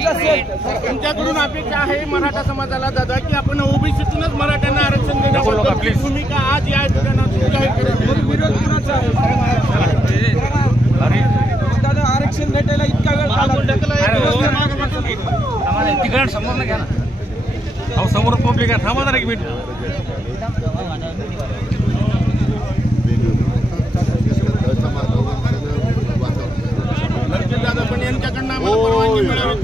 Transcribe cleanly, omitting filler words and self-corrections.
तुमच्याकडून अपेक्षा आहे मराठा समाजाला दादा की आपण ओबीसीतूनच मराठ्यांना आरक्षण देण्याची भूमिका आज या ठिकाणी विरोध कुणाचा आहे? दादा आरक्षण भेटायला इतका वेळ तिकडे समोर नाही घ्या ना. अहो समोर पब्लिक आहे, थांबा जरा एक मिनिट. दादा पण यांच्याकडनं आम्हाला परवानगी मिळावी.